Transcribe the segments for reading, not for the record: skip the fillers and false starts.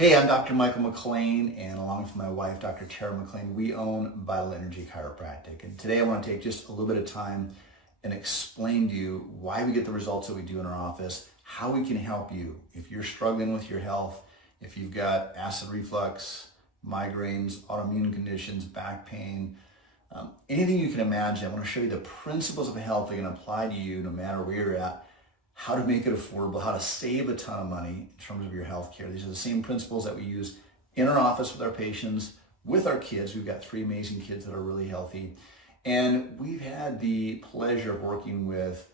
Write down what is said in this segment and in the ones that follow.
Hey, I'm Dr. Michael McLean, and along with my wife, Dr. Tara McLean, we own Vital Energy Chiropractic. And today I want to take just a little bit of time and explain to you why we get the results that we do in our office, how we can help you. If you're struggling with your health, if you've got acid reflux, migraines, autoimmune conditions, back pain, anything you can imagine, I want to show you the principles of health that can apply to you no matter where you're at, how to make it affordable, how to save a ton of money in terms of your health care. These are the same principles that we use in our office with our patients, with our kids. We've got 3 amazing kids that are really healthy. And we've had the pleasure of working with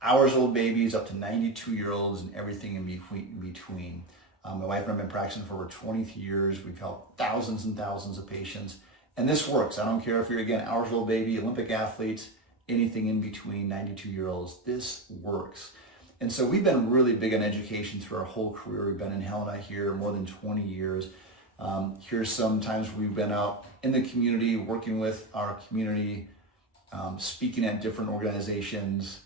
hours-old babies up to 92-year-olds and everything in between. My wife and I have been practicing for over 20 years. We've helped thousands and thousands of patients. And this works. I don't care if you're, again, hours-old baby, Olympic athletes, anything in between, 92-year-olds. This works. And so we've been really big on education through our whole career. We've been in Helena here more than 20 years. Here's some times we've been out in the community, working with our community, speaking at different organizations,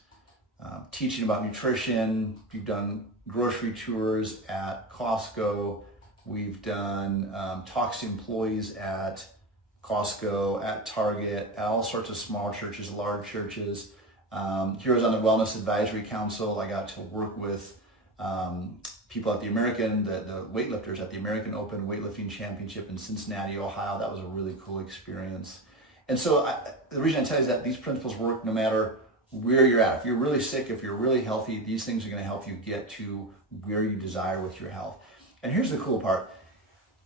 teaching about nutrition. We've done grocery tours at Costco. We've done talks to employees at Costco, at Target, at all sorts of small churches, large churches. Here I was on the Wellness Advisory Council. I got to work with people at the weightlifters at the American Open Weightlifting Championship in Cincinnati, Ohio. That was a really cool experience. And so the reason I tell you is that these principles work no matter where you're at. If you're really sick, if you're really healthy, these things are going to help you get to where you desire with your health. And here's the cool part.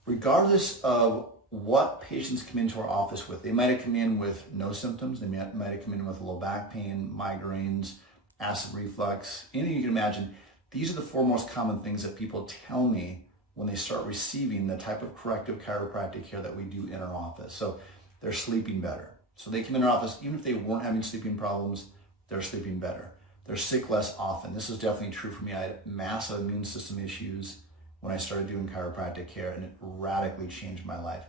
Regardless of what patients come into our office with, they might have come in with no symptoms. They might have come in with low back pain, migraines, acid reflux, anything you can imagine. These are the 4 most common things that people tell me when they start receiving the type of corrective chiropractic care that we do in our office. So they're sleeping better. So they come in our office, even if they weren't having sleeping problems, they're sleeping better. They're sick less often. This is definitely true for me. I had massive immune system issues when I started doing chiropractic care, and it radically changed my life.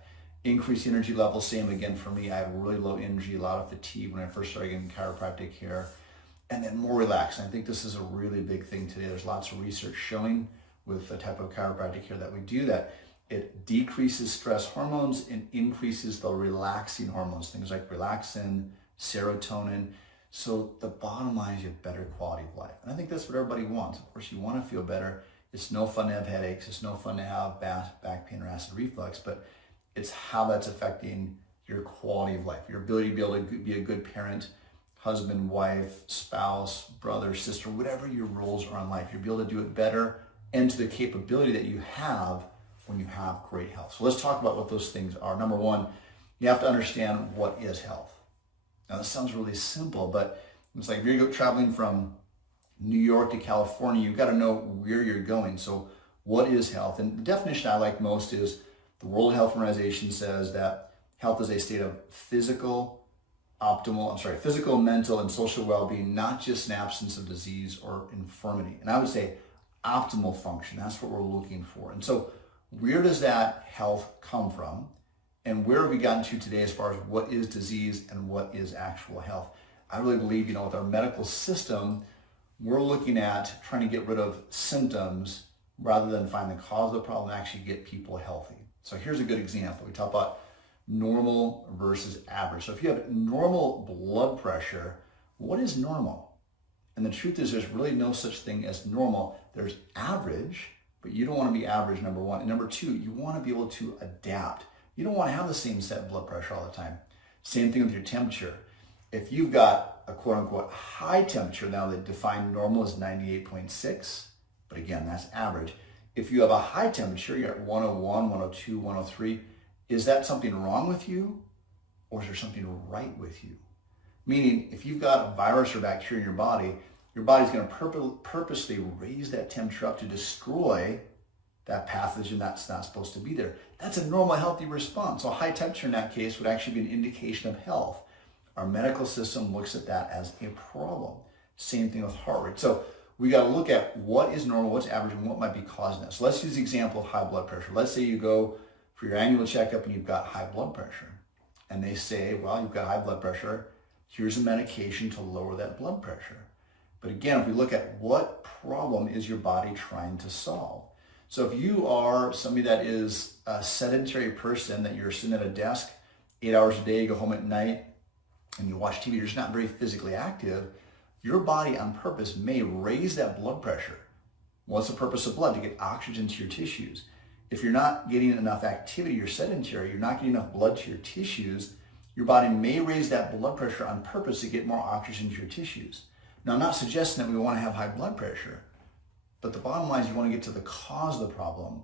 Increased energy levels, same again for me. I have really low energy, a lot of fatigue when I first started getting chiropractic care. And then more relaxed. And I think this is a really big thing today. There's lots of research showing with the type of chiropractic care that we do that it decreases stress hormones and increases the relaxing hormones, things like relaxin, serotonin. So the bottom line is you have better quality of life. And I think that's what everybody wants. Of course, you want to feel better. It's no fun to have headaches. It's no fun to have back pain or acid reflux, but it's how that's affecting your quality of life, your ability to be able to be a good parent, husband, wife, spouse, brother, sister, whatever your roles are in life. You'll be able to do it better and to the capability that you have when you have great health. So let's talk about what those things are. Number 1, you have to understand what is health. Now this sounds really simple, but it's like if you're traveling from New York to California, you've got to know where you're going. So what is health? And the definition I like most is the World Health Organization says that health is a state of physical, mental, and social well-being, not just an absence of disease or infirmity. And I would say optimal function. That's what we're looking for. And so where does that health come from? And where have we gotten to today as far as what is disease and what is actual health? I really believe, with our medical system, we're looking at trying to get rid of symptoms rather than find the cause of the problem and actually get people healthy. So here's a good example. We talk about normal versus average. So if you have normal blood pressure, what is normal? And the truth is there's really no such thing as normal. There's average, but you don't want to be average, number 1. And number 2, you want to be able to adapt. You don't want to have the same set blood pressure all the time. Same thing with your temperature. If you've got a quote unquote high temperature, now they define normal as 98.6, but again, that's average. If you have a high temperature, you're at 101, 102, 103, is that something wrong with you or is there something right with you? Meaning, if you've got a virus or bacteria in your body's going to purposely raise that temperature up to destroy that pathogen that's not supposed to be there. That's a normal, healthy response. So high temperature in that case would actually be an indication of health. Our medical system looks at that as a problem. Same thing with heart rate. So we got to look at what is normal, what's average, and what might be causing that. So let's use the example of high blood pressure. Let's say you go for your annual checkup and you've got high blood pressure. And they say, well, you've got high blood pressure. Here's a medication to lower that blood pressure. But again, if we look at what problem is your body trying to solve? So if you are somebody that is a sedentary person, that you're sitting at a desk 8 hours a day, go home at night, and you watch TV, you're just not very physically active, your body on purpose may raise that blood pressure. What's the purpose of blood? To get oxygen to your tissues. If you're not getting enough activity, you're sedentary, you're not getting enough blood to your tissues, your body may raise that blood pressure on purpose to get more oxygen to your tissues. Now, I'm not suggesting that we want to have high blood pressure, but the bottom line is you want to get to the cause of the problem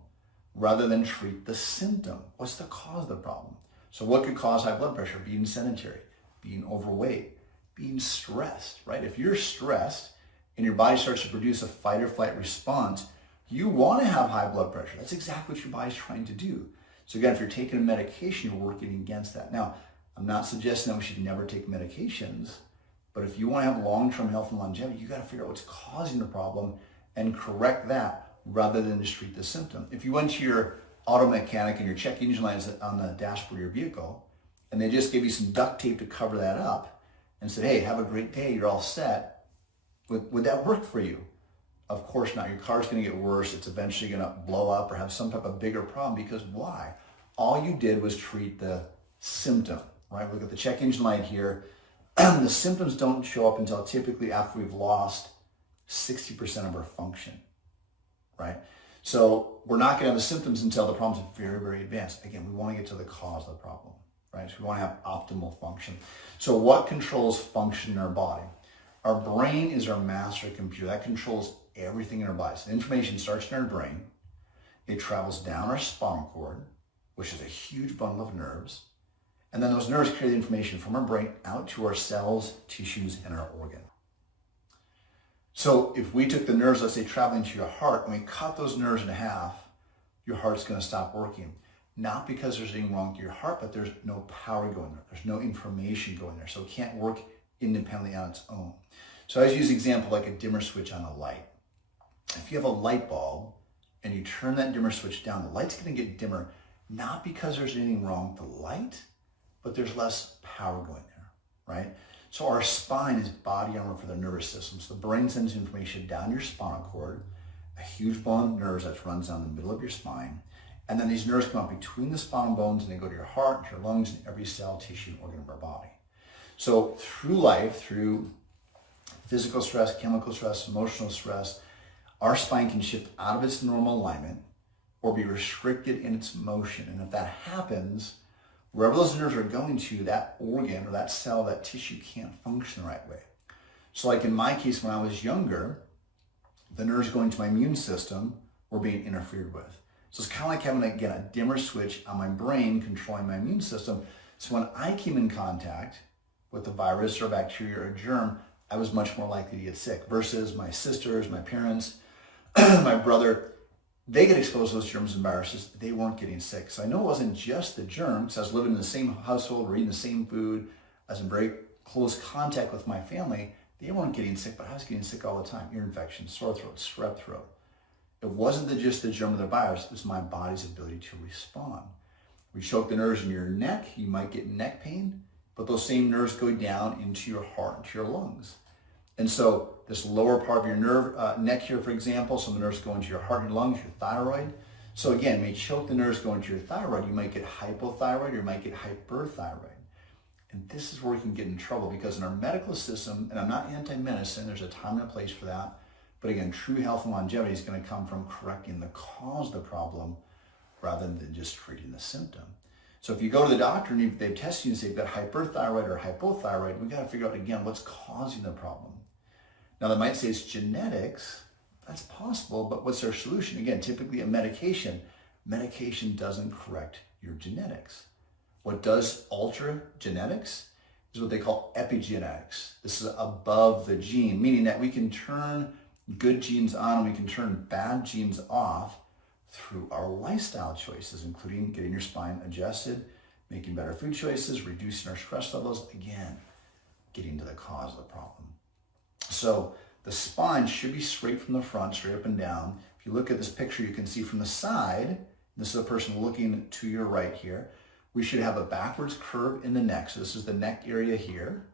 rather than treat the symptom. What's the cause of the problem? So what could cause high blood pressure? Being sedentary, being overweight, being stressed, right? If you're stressed and your body starts to produce a fight or flight response, you want to have high blood pressure. That's exactly what your body's trying to do. So again, if you're taking a medication, you're working against that. Now, I'm not suggesting that we should never take medications, but if you want to have long-term health and longevity, you got to figure out what's causing the problem and correct that rather than just treat the symptom. If you went to your auto mechanic and your check engine light is on the dashboard of your vehicle, and they just gave you some duct tape to cover that up and said, hey, have a great day, you're all set, would that work for you? Of course not. Your car's going to get worse. It's eventually going to blow up or have some type of bigger problem, because why? All you did was treat the symptom, right? Look at the check engine light here. The symptoms don't show up until typically after we've lost 60% of our function, right? So we're not going to have the symptoms until the problem's very, very advanced. Again, we want to get to the cause of the problem, right? So we want to have optimal function. So what controls function in our body? Our brain is our master computer. That controls everything in our body. So the information starts in our brain. It travels down our spinal cord, which is a huge bundle of nerves. And then those nerves carry the information from our brain out to our cells, tissues, and our organ. So if we took the nerves, let's say, traveling to your heart, and we cut those nerves in half, your heart's going to stop working. Not because there's anything wrong with your heart, but there's no power going there. There's no information going there. So it can't work independently on its own. So I use an example like a dimmer switch on a light. If you have a light bulb and you turn that dimmer switch down, the light's going to get dimmer, not because there's anything wrong with the light, but there's less power going there, right? So our spine is body armor for the nervous system. So the brain sends information down your spinal cord, a huge bone of nerves that runs down the middle of your spine. And then these nerves come up between the spinal bones and they go to your heart, to your lungs, and every cell, tissue, and organ of our body. So through life, through physical stress, chemical stress, emotional stress, our spine can shift out of its normal alignment or be restricted in its motion. And if that happens, wherever those nerves are going to, that organ or that cell, that tissue can't function the right way. So like in my case, when I was younger, the nerves going to my immune system were being interfered with. So it's kind of like having, again, a dimmer switch on my brain controlling my immune system. So when I came in contact with a virus or bacteria or a germ, I was much more likely to get sick versus my sisters, my parents, my brother. They get exposed to those germs and viruses. They weren't getting sick. So I know it wasn't just the germs. I was living in the same household, or eating the same food. I was in very close contact with my family. They weren't getting sick, but I was getting sick all the time. Ear infections, sore throat, strep throat. It wasn't just the germ or the virus. It was my body's ability to respond. We choke the nerves in your neck. You might get neck pain, but those same nerves go down into your heart, into your lungs. And so this lower part of your nerve, neck here, for example, some of the nerves go into your heart and your lungs, your thyroid. So again, you may choke the nerves going to your thyroid. You might get hypothyroid or you might get hyperthyroid. And this is where we can get in trouble, because in our medical system, and I'm not anti-medicine, there's a time and a place for that. But again, true health and longevity is going to come from correcting the cause of the problem rather than just treating the symptom. So if you go to the doctor and they've tested you and say you've got hyperthyroid or hypothyroid, we've got to figure out, again, what's causing the problem. Now, they might say it's genetics. That's possible, but what's their solution? Again, typically a medication. Medication doesn't correct your genetics. What does alter genetics is what they call epigenetics. This is above the gene, meaning that we can turn good genes on and we can turn bad genes off through our lifestyle choices, including getting your spine adjusted, making better food choices, reducing our stress levels, again, getting to the cause of the problem. So the spine should be straight from the front, straight up and down. If you look at this picture, you can see from the side, this is a person looking to your right here, we should have a backwards curve in the neck. So this is the neck area here.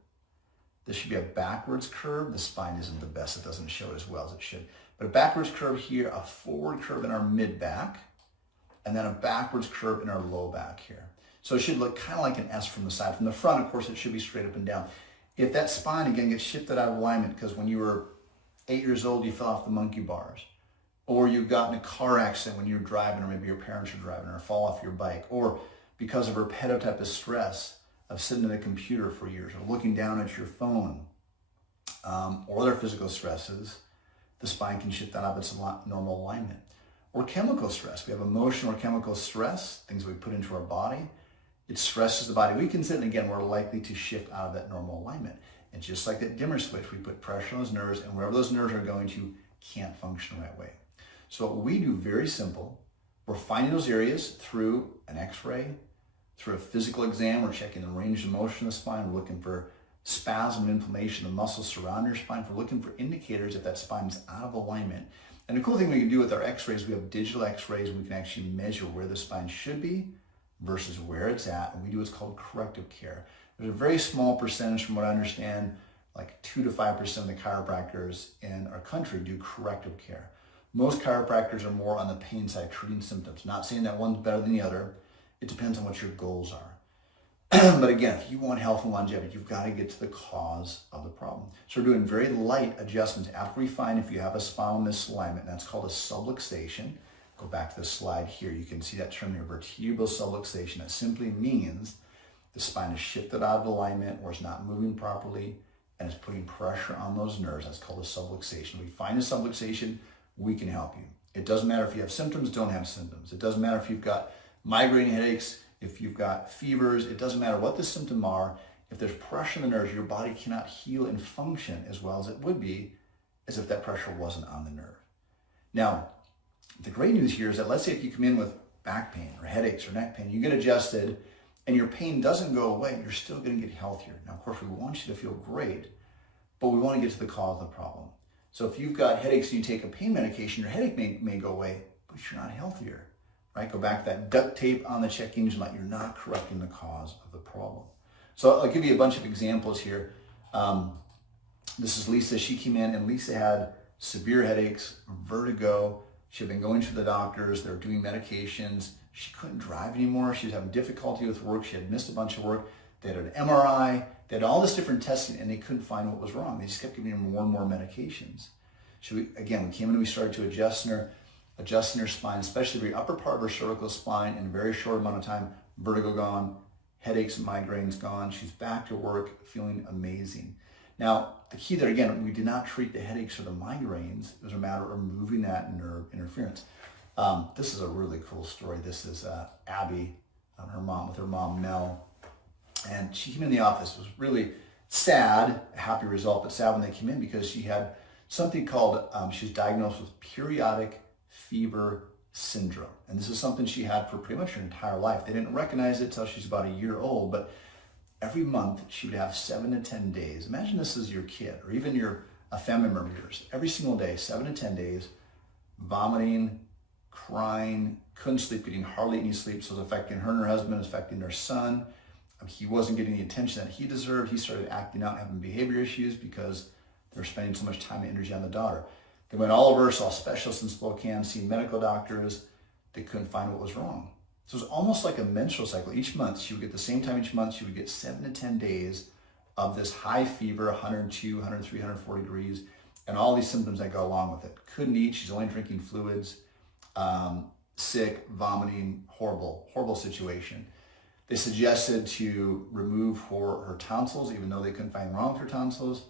This should be a backwards curve. The spine isn't the best. It doesn't show it as well as it should. But a backwards curve here, a forward curve in our mid back, and then a backwards curve in our low back here. So it should look kind of like an S from the side. From the front, of course, it should be straight up and down. If that spine, again, gets shifted out of alignment because when you were 8 years old, you fell off the monkey bars, or you got in a car accident when you were driving, or maybe your parents were driving, or fall off your bike, or because of repetitive type of stress of sitting at a computer for years, or looking down at your phone, or other physical stresses, the spine can shift out of its normal alignment. Or chemical stress. We have emotional or chemical stress, things we put into our body. It stresses the body. We can sit, and again, we're likely to shift out of that normal alignment. And just like that dimmer switch, we put pressure on those nerves, and wherever those nerves are going to, can't function the right way. So what we do, very simple, we're finding those areas through an x-ray, through a physical exam. We're checking the range of motion of the spine. We're looking for spasm, inflammation of muscles surrounding your spine. We're looking for indicators if that spine is out of alignment. And the cool thing we can do with our x-rays, we have digital x-rays, and we can actually measure where the spine should be versus where it's at. And we do what's called corrective care. There's a very small percentage, from what I understand, like 2 to 5% of the chiropractors in our country do corrective care. Most chiropractors are more on the pain side, treating symptoms. Not saying that one's better than the other. It depends on what your goals are. But again, if you want health and longevity, you've got to get to the cause of the problem. So we're doing very light adjustments after we find if you have a spinal misalignment. That's called a subluxation. Go back to the slide here. You can see that term here, vertebral subluxation. That simply means the spine is shifted out of alignment, or it's not moving properly, and it's putting pressure on those nerves. That's called a subluxation. We find a subluxation, we can help you. It doesn't matter if you have symptoms, don't have symptoms. It doesn't matter if you've got migraine headaches, if you've got fevers. It doesn't matter what the symptoms are. If there's pressure on the nerves, your body cannot heal and function as well as it would be as if that pressure wasn't on the nerve. Now, the great news here is that let's say if you come in with back pain or headaches or neck pain, you get adjusted and your pain doesn't go away, you're still going to get healthier. Now, of course, we want you to feel great, but we want to get to the cause of the problem. So if you've got headaches and you take a pain medication, your headache may go away, but you're not healthier, right? Go back to that duct tape on the check engine light. You're not correcting the cause of the problem. So I'll give you a bunch of examples here. This is Lisa. She came in, and Lisa had severe headaches, vertigo. She had been going to the doctors. They were doing medications. She couldn't drive anymore. She was having difficulty with work. She had missed a bunch of work. They had an MRI. They had all this different testing, and they couldn't find what was wrong. They just kept giving her more and more medications. So we came in and we started to adjusting her spine, especially the upper part of her cervical spine, in a very short amount of time. Vertigo gone, headaches and migraines gone. She's back to work, feeling amazing. Now, the key there, again, we did not treat the headaches or the migraines. It was a matter of removing that nerve interference. This is a really cool story. This is Abby, her mom, Mel. And she came in the office. It was really sad, a happy result, but sad when they came in because she had something called, she was diagnosed with periodic fever syndrome. And this is something she had for pretty much her entire life. They didn't recognize it until she's about a year old, but every month she would have 7 to 10 days. Imagine this is your kid or even a family member of yours. Every single day, 7 to 10 days, vomiting, crying, couldn't sleep, getting hardly any sleep. So it was affecting her and her husband, affecting their son. He wasn't getting the attention that he deserved. He started acting out, having behavior issues because they were spending so much time and energy on the daughter. They went all over, saw specialists in Spokane, seen medical doctors. They couldn't find what was wrong. So it was almost like a menstrual cycle. Each month, she would get the same time each month. She would get 7 to 10 days of this high fever, 102, 103, 104 degrees, and all these symptoms that go along with it. Couldn't eat. She's only drinking fluids, sick, vomiting, horrible situation. They suggested to remove her tonsils, even though they couldn't find wrong with her tonsils.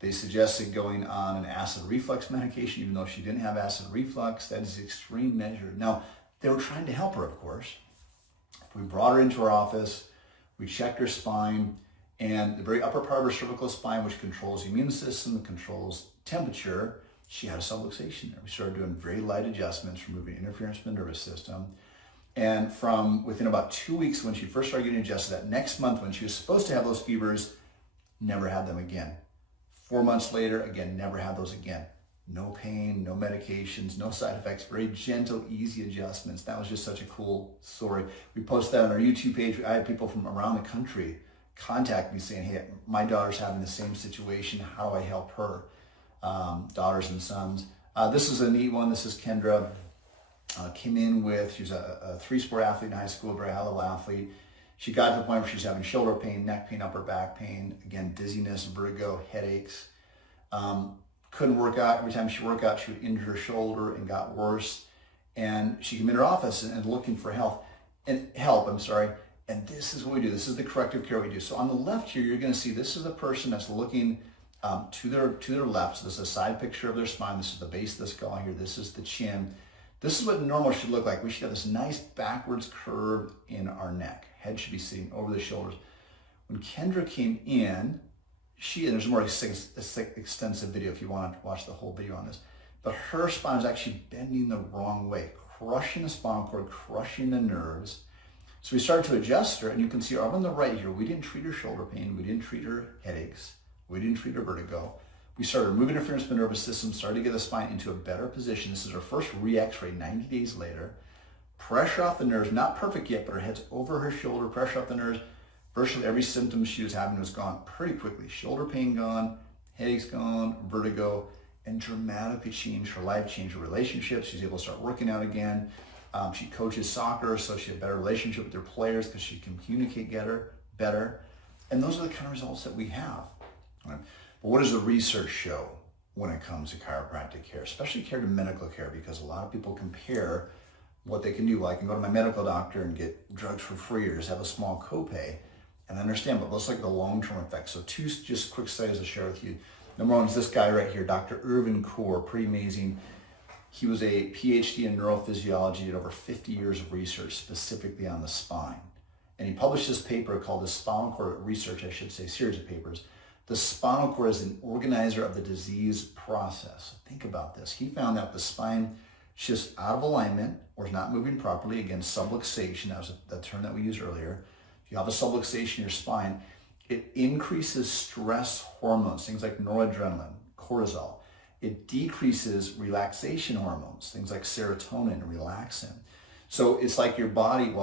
They suggested going on an acid reflux medication, even though she didn't have acid reflux. That is extreme measure. Now, they were trying to help her, of course. We brought her into our office. We checked her spine, and the very upper part of her cervical spine, which controls the immune system, controls temperature, she had a subluxation there. We started doing very light adjustments, removing interference from the nervous system. And from within about 2 weeks when she first started getting adjusted, that next month when she was supposed to have those fevers, never had them again. 4 months later, again, never had those again. No pain, no medications, no side effects, very gentle, easy adjustments. That was just such a cool story. We posted that on our YouTube page. I had people from around the country contact me saying, hey, my daughter's having the same situation. How do I help her? Daughters and sons. This is a neat one. This is Kendra. Came in with, she was a three-sport athlete in high school, very high-level athlete. She got to the point where she's having shoulder pain, neck pain, upper back pain, again, dizziness, vertigo, headaches. Couldn't work out. Every time she worked out, she would injure her shoulder and got worse. And she came into our office and looking for help. And this is what we do. This is the corrective care we do. So on the left here, you're going to see this is the person that's looking to their left. So this is a side picture of their spine. This is the base of the skull here. This is the chin. This is what normal should look like. We should have this nice backwards curve in our neck. Head should be sitting over the shoulders. When Kendra came in, and there's a more extensive video if you want to watch the whole video on this, but her spine is actually bending the wrong way, crushing the spinal cord, crushing the nerves. So we started to adjust her, and you can see on the right here, we didn't treat her shoulder pain, we didn't treat her headaches, we didn't treat her vertigo. We started removing interference from the nervous system, started to get the spine into a better position. This is our first re-x-ray 90 days later. Pressure off the nerves, not perfect yet, but her head's over her shoulder, pressure off the nerves. Virtually every symptom she was having was gone pretty quickly. Shoulder pain gone, headaches gone, vertigo, and dramatically changed her life, changed her relationships. She's able to start working out again. She coaches soccer, so she had a better relationship with her players because she can communicate better. And those are the kind of results that we have. Right? But what does the research show when it comes to chiropractic care, especially care to medical care? Because a lot of people compare what they can do. Well, I can go to my medical doctor and get drugs for free or just have a small copay. And I understand, but let's look at the long-term effects. So two just quick studies to share with you. Number one is this guy right here, Dr. Irvin Kaur, pretty amazing. He was a PhD in neurophysiology, did over 50 years of research specifically on the spine. And he published this paper called the Spinal Cord Research, I should say, series of papers. The spinal cord is an organizer of the disease process. Think about this. He found that the spine shifts out of alignment or is not moving properly. Again, subluxation, that was the term that we used earlier. If you have a subluxation in your spine, it increases stress hormones, things like noradrenaline, cortisol. It decreases relaxation hormones, things like serotonin and relaxin. So it's like your body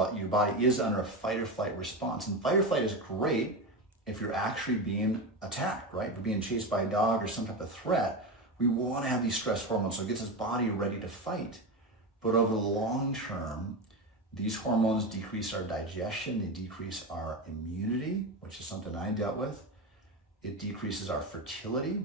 is under a fight or flight response. And fight or flight is great if you're actually being attacked, right? If you're being chased by a dog or some type of threat, we want to have these stress hormones so it gets his body ready to fight. But over the long term, these hormones decrease our digestion, they decrease our immunity, which is something I dealt with. It decreases our fertility.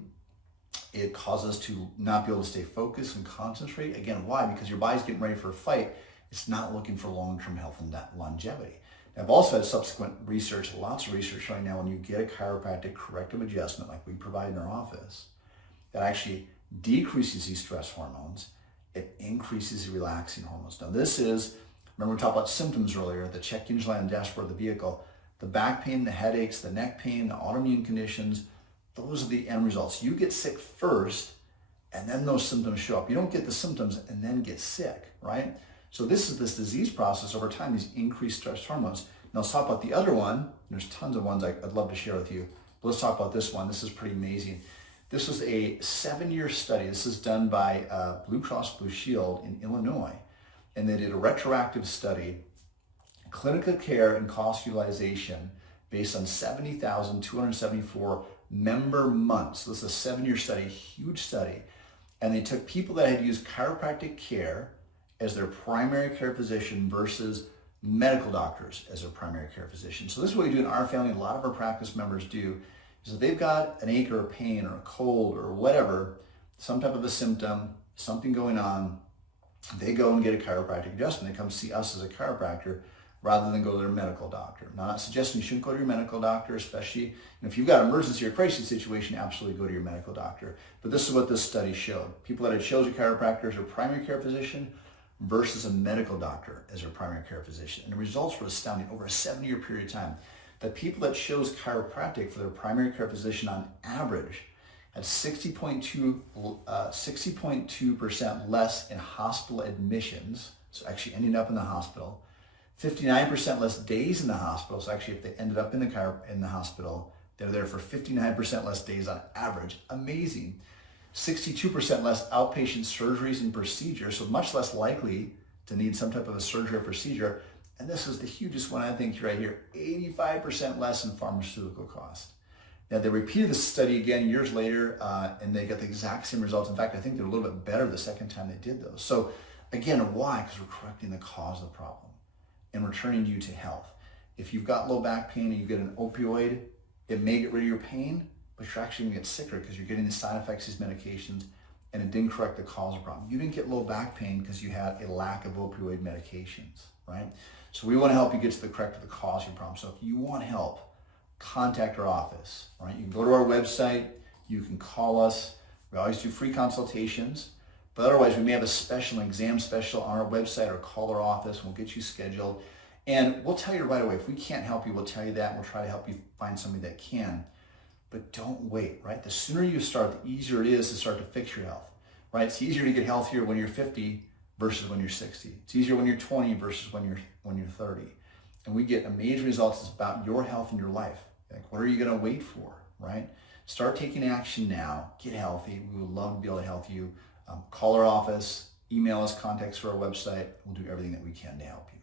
It causes us to not be able to stay focused and concentrate. Again, why? Because your body's getting ready for a fight. It's not looking for long-term health and that longevity. I've also had subsequent research, lots of research showing now when you get a chiropractic corrective adjustment like we provide in our office, that actually decreases these stress hormones. It increases the relaxing hormones. Now this is, remember we talked about symptoms earlier, the check engine light on the dashboard of the vehicle, the back pain, the headaches, the neck pain, the autoimmune conditions, those are the end results. You get sick first and then those symptoms show up. You don't get the symptoms and then get sick, right? So this is this disease process over time, these increased stress hormones. Now let's talk about the other one. There's tons of ones I'd love to share with you. But let's talk about this one. This is pretty amazing. This was a 7-year study. This is done by Blue Cross Blue Shield in Illinois. And they did a retroactive study, clinical care and cost utilization based on 70,274 member months. So this is a 7-year study, huge study. And they took people that had used chiropractic care as their primary care physician versus medical doctors as their primary care physician. So this is what we do in our family, a lot of our practice members do, is if they've got an ache or a pain or a cold or whatever, some type of a symptom, something going on, they go and get a chiropractic adjustment. They come see us as a chiropractor rather than go to their medical doctor. Now, I'm not suggesting you shouldn't go to your medical doctor, especially if you've got an emergency or crisis situation, absolutely go to your medical doctor. But this is what this study showed. People that had chosen a chiropractor as their primary care physician versus a medical doctor as their primary care physician. And the results were astounding over a 7-year period of time. The people that chose chiropractic for their primary care physician on average had 60.2% less in hospital admissions, so actually ending up in the hospital, 59% less days in the hospital, so actually if they ended up in the hospital, they're there for 59% less days on average. Amazing. 62% less outpatient surgeries and procedures, so much less likely to need some type of a surgery or procedure. And this is the hugest one, I think, right here, 85% less in pharmaceutical cost. Now, they repeated the study again years later, and they got the exact same results. In fact, I think they're a little bit better the second time they did those. So again, why? Because we're correcting the cause of the problem and returning you to health. If you've got low back pain and you get an opioid, it may get rid of your pain, but you're actually going to get sicker because you're getting the side effects of these medications, and it didn't correct the cause of the problem. You didn't get low back pain because you had a lack of opioid medications, right? So we want to help you get to the correct of the cause of your problem. So if you want help, contact our office, right? You can go to our website, you can call us. We always do free consultations, but otherwise we may have a special, an exam special on our website, or call our office and we'll get you scheduled. And we'll tell you right away. If we can't help you, we'll tell you that, and we'll try to help you find somebody that can. But don't wait, right? The sooner you start, the easier it is to start to fix your health, right? It's easier to get healthier when you're 50 versus when you're 60. It's easier when you're 20 versus when you're 30. And we get amazing results. It's about your health and your life. Like, what are you going to wait for, right? Start taking action now. Get healthy. We would love to be able to help you. Call our office, email us, contact us through our website. We'll do everything that we can to help you.